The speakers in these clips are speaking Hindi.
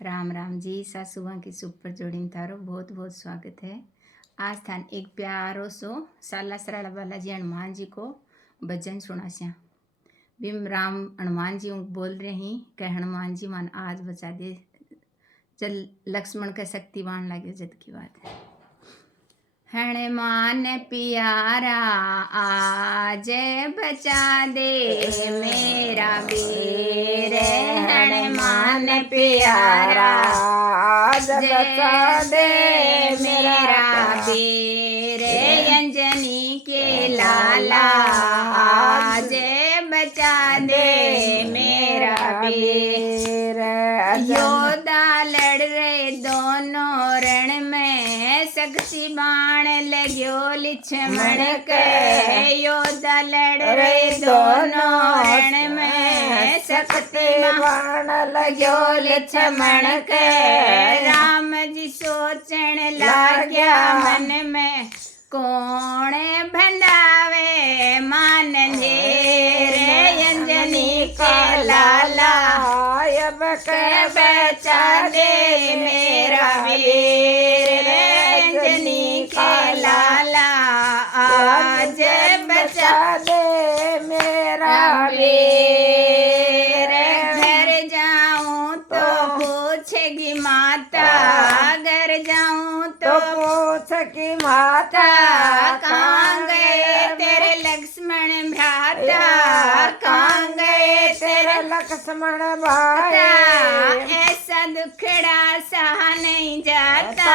राम राम जी। सासुआ की सुपर जोड़ी तारो बहुत बहुत स्वागत है। आज थान एक प्यारो सो सालासराड़ा बालाजी हनुमान जी को भजन सुनास्या। बिम राम हनुमान जी बोल रही कि हनुमान जी मान आज बचा दे, चल लक्ष्मण का शक्तिवान लगे जद की बात है। हनुमान प्यारा आज बचा दे मेरा वीर, हनुमान प्यारा आज बचा दे मेरा वीर, अंजनी के लाला आज बचा दे मेरा वीर। योद्धा लड़ रहे दोनों रण में, शक्ति बाण लग्यो लक्ष्मण के। योद्धा लड़ रहे दोनों रण में, शक्ति बाण लग्यो लक्ष्मण के। राम जी सोचण लाग्या मन में, कौन भंडावे मान रे अंजनी के लाला अब के बचा दे मेरा वीर, अंजनी के लाला आज बचा दे मेरा वीर। घर जाऊं तो पूछेगी माता, घर जाऊं तो पूछेगी माता, कहाँ गए तेरे लक्ष्मण भ्राता, कहाँ गए तेरे लक्ष्मण भाई। ऐसा दुखड़ा सहा नहीं जाता,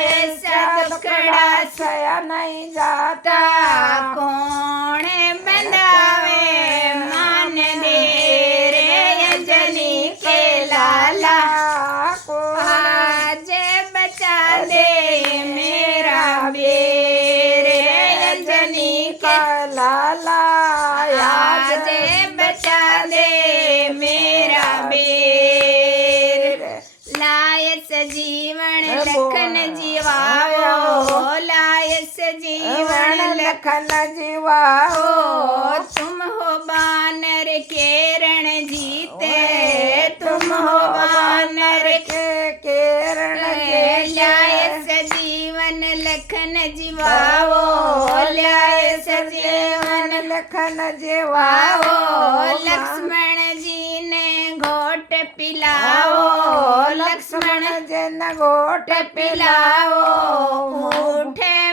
ऐसा दुखड़ा सहा नहीं जाता, कौन बंधावे मान दे रे अंजनी के लाला, आज बचा दे मेरा वीर, अंजनी का लाला आज बचा दे मेरा वीर। लायस जीवन लखन जीवाओ, लायस जीवन लखन जीवाओ, तुम हो बानर के रण जीते, तुम हो बानर के रण जीते। लायस जीवन लखन जीवाओ, लायस जीवन लखन जीवाओ, लक्ष्मण जी ने घोट पिलाओ, लक्ष्मण जी ने घोट पिलाओ, मुठे